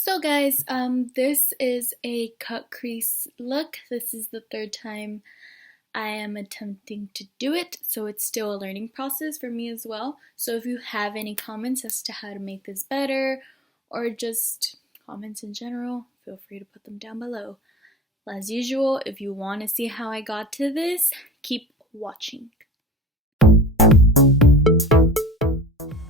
So guys, this is a cut crease look. This is the third time I am attempting to do it, so it's still a learning process for me as well. So if you have any comments as to how to make this better, or just comments in general, feel free to put them down below. As usual, if you want to see how I got to this, keep watching.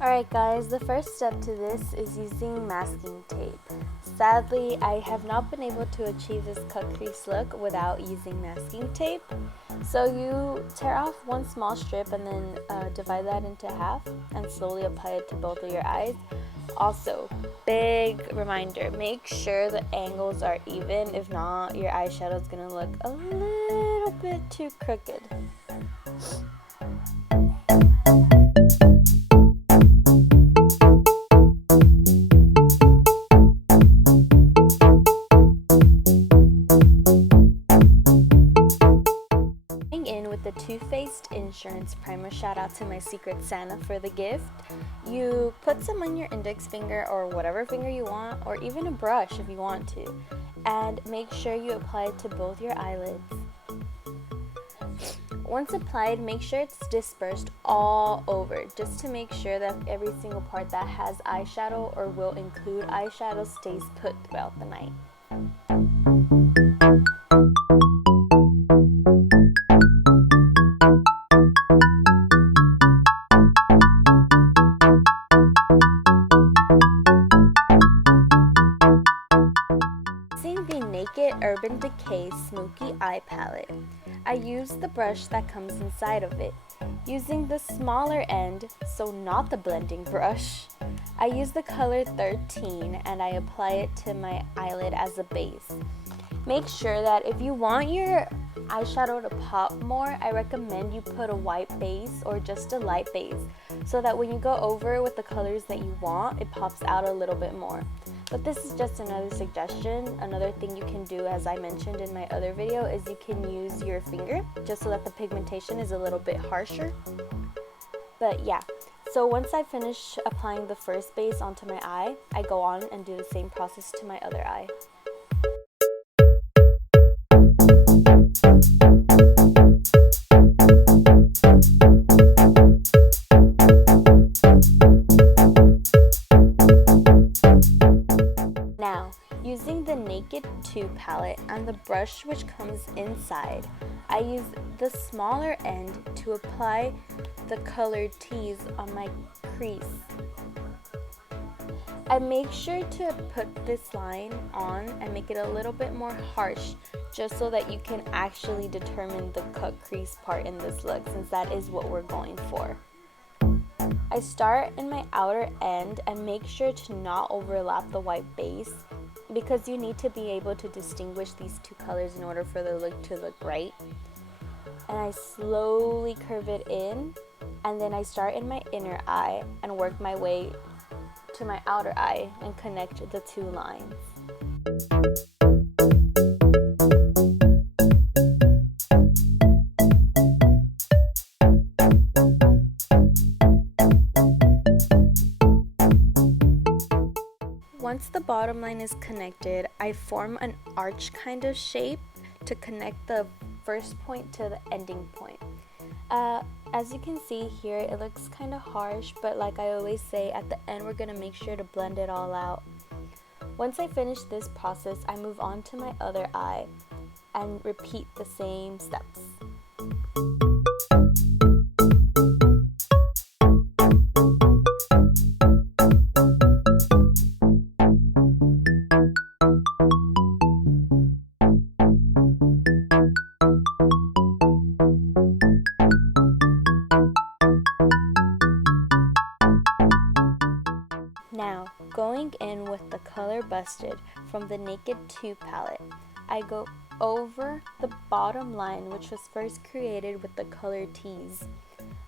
Alright guys, the first step to this is using masking tape. Sadly, I have not been able to achieve this cut crease look without using masking tape. So you tear off one small strip and then divide that into half and slowly apply it to both of your eyes. Also, big reminder, make sure the angles are even. If not, your eyeshadow is going to look a little bit too crooked. Too Faced Insurance Primer. Shout out to my Secret Santa for the gift. You put some on your index finger or whatever finger you want, or even a brush if you want to, and make sure you apply it to both your eyelids. Once applied, make sure it's dispersed all over, just to make sure that every single part that has eyeshadow or will include eyeshadow stays put throughout the night. Urban Decay Smoky Eye Palette. I use the brush that comes inside of it. Using the smaller end, so not the blending brush, I use the color 13 and I apply it to my eyelid as a base. Make sure that if you want your eyeshadow to pop more, I recommend you put a white base or just a light base, so that when you go over with the colors that you want, it pops out a little bit more. But this is just another suggestion. Another thing you can do, as I mentioned in my other video, is you can use your finger just so that the pigmentation is a little bit harsher. But yeah, so once I finish applying the first base onto my eye, I go on and do the same process to my other eye. Using the Naked 2 palette and the brush which comes inside, I use the smaller end to apply the colored tease on my crease. I make sure to put this line on and make it a little bit more harsh, just so that you can actually determine the cut crease part in this look, since that is what we're going for. I start in my outer end and make sure to not overlap the white base, because you need to be able to distinguish these two colors in order for the look to look bright. And I slowly curve it in, and then I start in my inner eye and work my way to my outer eye and connect the two lines. Once the bottom line is connected, I form an arch kind of shape to connect the first point to the ending point. As you can see here, it looks kind of harsh, but like I always say, at the end we're going to make sure to blend it all out. Once I finish this process, I move on to my other eye and repeat the same steps. Now, going in with the color Busted from the Naked 2 palette, I go over the bottom line, which was first created with the color tease.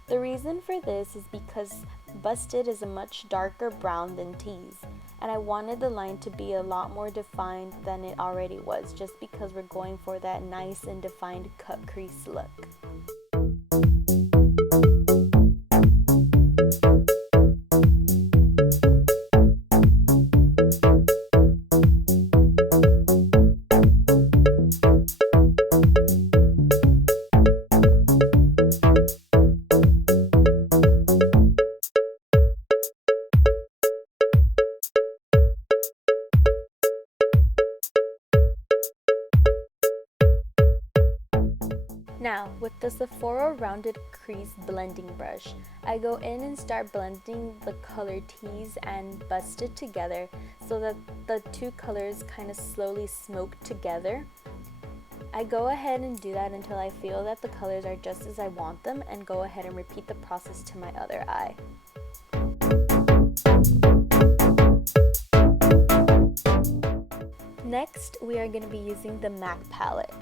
The reason for this is because Busted is a much darker brown than tease, and I wanted the line to be a lot more defined than it already was, just because we're going for that nice and defined cut crease look. Now, with the Sephora Rounded Crease blending brush, I go in and start blending the color tease and bust it together so that the two colors kind of slowly smoke together. I go ahead and do that until I feel that the colors are just as I want them, and go ahead and repeat the process to my other eye. Next, we are going to be using the MAC palette.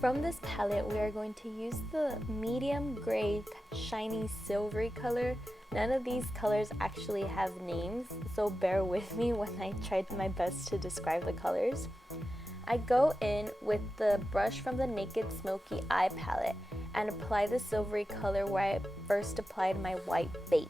From this palette, we are going to use the medium gray, shiny, silvery color. None of these colors actually have names, so bear with me when I tried my best to describe the colors. I go in with the brush from the Naked Smoky Eye palette and apply the silvery color where I first applied my white base.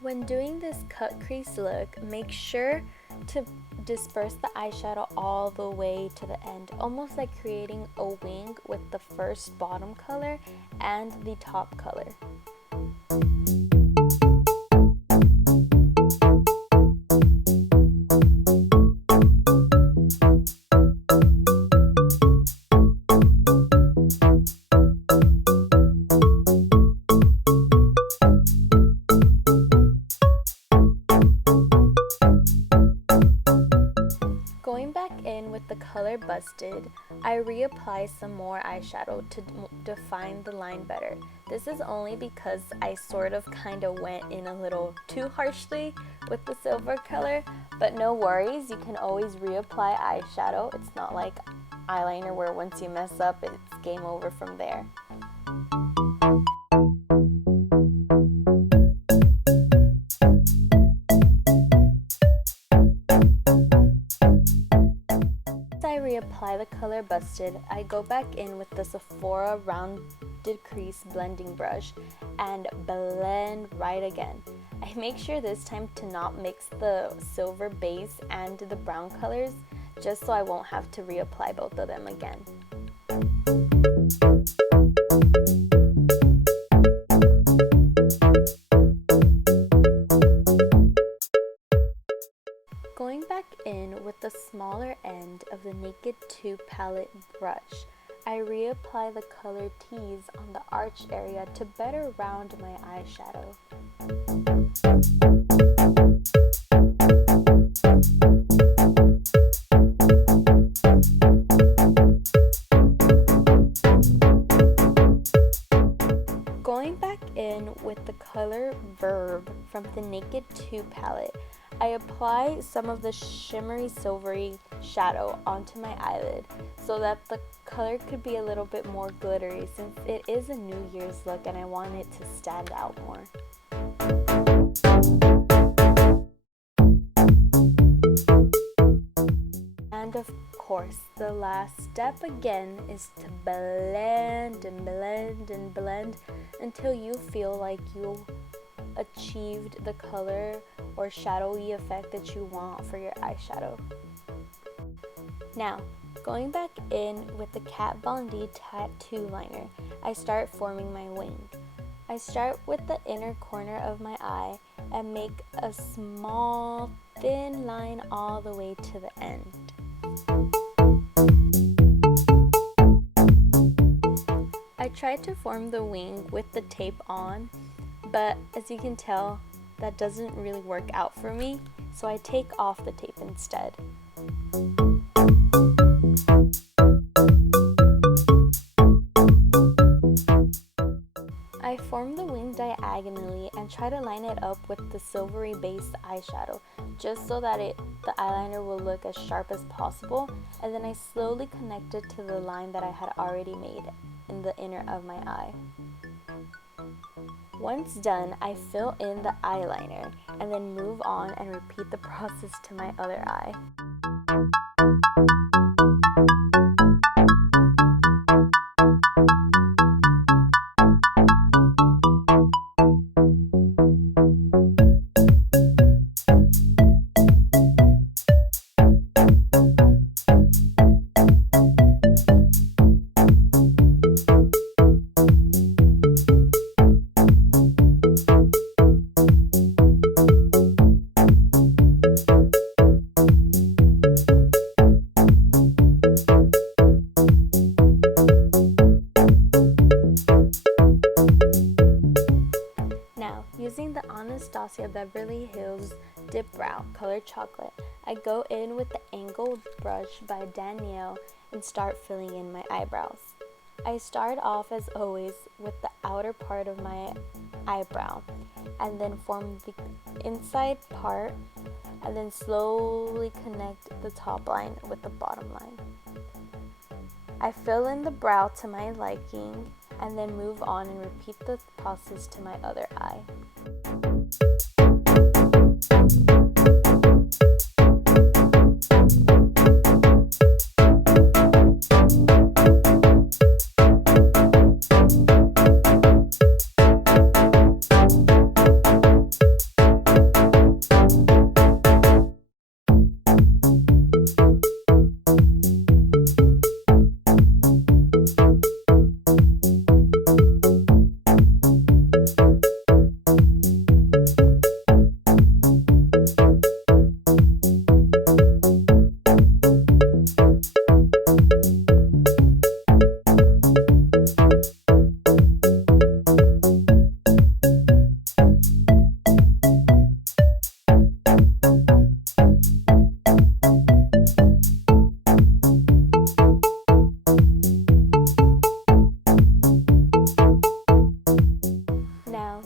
When doing this cut crease look, make sure to disperse the eyeshadow all the way to the end, almost like creating a wing with the first bottom color and the top color. Going back in with the color Busted, I reapply some more eyeshadow to define the line better. This is only because I sort of kind of went in a little too harshly with the silver color, but no worries, you can always reapply eyeshadow. It's not like eyeliner where once you mess up, it's game over from there. Reapply the color Busted, I go back in with the Sephora Rounded Crease blending brush and blend right again. I make sure this time to not mix the silver base and the brown colors, just so I won't have to reapply both of them again. Going back in with the smaller end of the Naked 2 palette brush, I reapply the color tease on the arch area to better round my eyeshadow. Going back in with the color Verb from the Naked 2 palette, I apply some of the shimmery silvery shadow onto my eyelid so that the color could be a little bit more glittery, since it is a New Year's look and I want it to stand out more. And of course, the last step again is to blend and blend and blend until you feel like you achieved the color or shadowy effect that you want for your eyeshadow. Now, going back in with the Kat Von D tattoo liner, I start forming my wing. I start with the inner corner of my eye and make a small, thin line all the way to the end. I tried to form the wing with the tape on, but as you can tell, that doesn't really work out for me, so I take off the tape instead. I form the wing diagonally and try to line it up with the silvery base eyeshadow, just so that the eyeliner will look as sharp as possible, and then I slowly connect it to the line that I had already made in the inner of my eye. Once done, I fill in the eyeliner and then move on and repeat the process to my other eye. Anastasia Beverly Hills Dip Brow, color chocolate. I go in with the angled brush by Danielle and start filling in my eyebrows. I start off as always with the outer part of my eyebrow and then form the inside part and then slowly connect the top line with the bottom line. I fill in the brow to my liking and then move on and repeat the process to my other eye.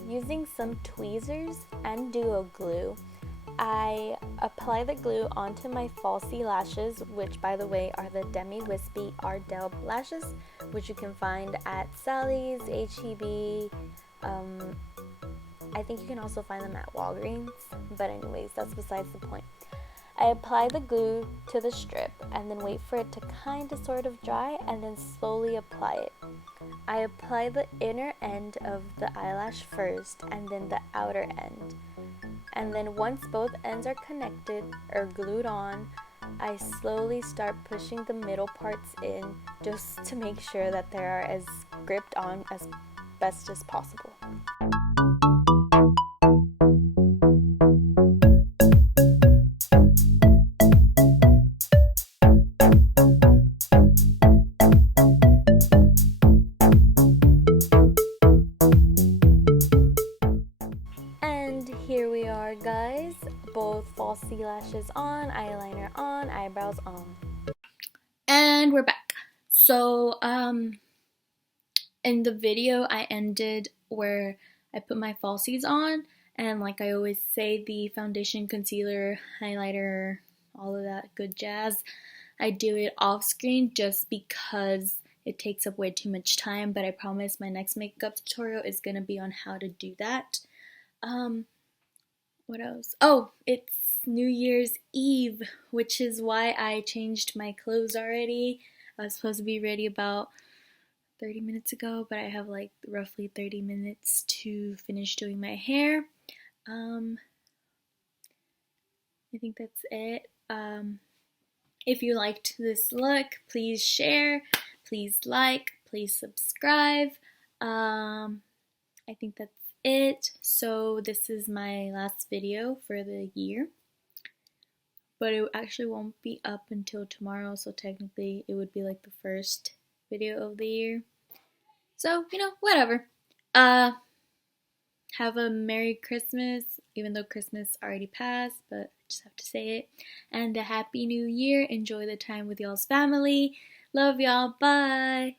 Using some tweezers and duo glue, I apply the glue onto my falsy lashes, which by the way are the Demi Wispy Ardell lashes, which you can find at Sally's, H-E-B. I think you can also find them at Walgreens, but anyways, that's besides the point. I apply the glue to the strip and then wait for it to kind of sort of dry and then slowly apply it. I apply the inner end of the eyelash first and then the outer end. And then once both ends are connected or glued on, I slowly start pushing the middle parts in just to make sure that they are as gripped on as best as possible. Here we are, guys, both falsy lashes on, eyeliner on, eyebrows on. And we're back. So, in the video I ended where I put my falsies on, and like I always say, the foundation, concealer, highlighter, all of that good jazz, I do it off screen just because it takes up way too much time, but I promise my next makeup tutorial is going to be on how to do that. What else? Oh, it's New Year's Eve, which is why I changed my clothes already. I was supposed to be ready about 30 minutes ago, but I have like roughly 30 minutes to finish doing my hair. I think that's it. If you liked this look, please share, please like, please subscribe. I think that's it. So this is my last video for the year, but it actually won't be up until tomorrow, so technically it would be like the first video of the year. So, you know, whatever. Have a Merry Christmas, even though Christmas already passed, but I just have to say it. And a Happy New Year. Enjoy the time with y'all's family. Love y'all. Bye.